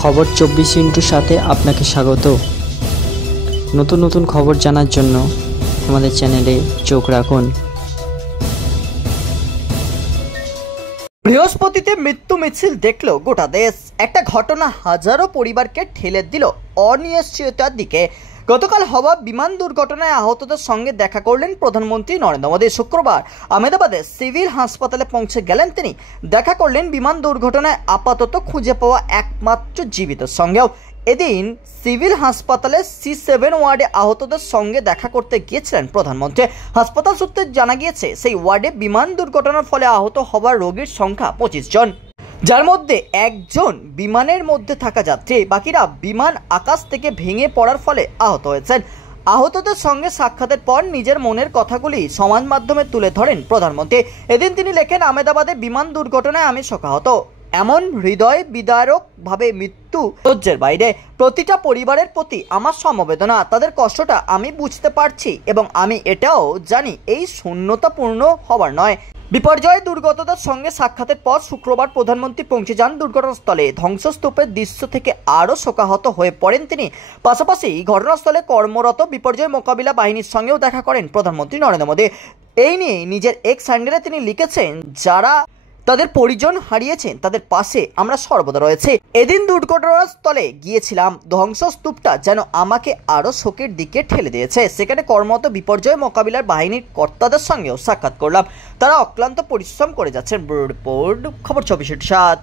খবর 24 সাথে আপনাকে স্বাগত। নতুন নতুন খবর জানার জন্য আমাদের চ্যানেলে চোখ রাখুন। বৃহস্পতিতে মৃত্যু মিছিল দেখল গোটা দেশ। একটা ঘটনা হাজারো পরিবারকে ঠেলে দিল অনিশ্চয়তার দিকে। গতকাল হওয়া বিমান দুর্ঘটনায় আহতদের সঙ্গে দেখা করলেন প্রধানমন্ত্রী নরেন্দ্র মোদী। শুক্রবার আহমেদাবাদের সিভিল হাসপাতালে পৌঁছে গেলেন তিনি। দেখা করলেন বিমান দুর্ঘটনায় আপাতত খুঁজে পাওয়া একমাত্র জীবিতের সঙ্গেও। এদিন সিভিল হাসপাতালে C7 ওয়ার্ডে আহতদের সঙ্গে দেখা করতে গিয়েছিলেন প্রধানমন্ত্রী। হাসপাতাল সূত্রে জানা গিয়েছে, সেই ওয়ার্ডে বিমান দুর্ঘটনার ফলে আহত হওয়া রোগীর সংখ্যা 25 জন, যার মধ্যে একজন বিমানের মধ্যে থাকা যাত্রী। বাকিরা বিমান আকাশ থেকে ভেঙে পড়ার ফলে আহত হয়েছেন। আহতদের সঙ্গে সাক্ষাতের পর নিজের মনের কথাগুলি সমাজ মাধ্যমে তুলে ধরেন প্রধানমন্ত্রী। এদিন তিনি লেখেন, আহমেদাবাদে বিমান দুর্ঘটনায় আমি শোকাহত। এমন হৃদয় বিদারক ভাবে মৃত্যু সহ্যের বাইরে। প্রতিটা পরিবারের প্রতি আমার সমবেদনা। তাদের কষ্টটা আমি বুঝতে পারছি এবং আমি এটাও জানি এই শূন্যতাপূর্ণ হবার নয়। বিপর্যয় দুর্গতদের সঙ্গে সাক্ষাতের পর শুক্রবার প্রধানমন্ত্রী পৌঁছে যান দুর্ঘটনাস্থলে। ধ্বংসস্তূপের দৃশ্য থেকে আরও শোকাহত হয়ে পড়েন তিনি। পাশাপাশি ঘটনাস্থলে কর্মরত বিপর্যয় মোকাবিলা বাহিনীর সঙ্গেও দেখা করেন প্রধানমন্ত্রী নরেন্দ্র মোদী। এই নিয়ে নিজের এক্স হ্যান্ডেলে তিনি লিখেছেন, যারা তাদের পরিজন হারিয়েছেন তাদের পাশে আমরা সর্বদা রয়েছে। এদিন দুর্ঘটনাস্থলে গিয়েছিলাম। ধ্বংসস্তূপটা যেন আমাকে আরো শোকের দিকে ঠেলে দিয়েছে। সেখানে কর্মরত বিপর্যয় মোকাবিলার বাহিনীর কর্তাদের সঙ্গেও সাক্ষাৎ করলাম। তারা অক্লান্ত পরিশ্রম করে যাচ্ছেন। রিপোর্ট খবর 24/7।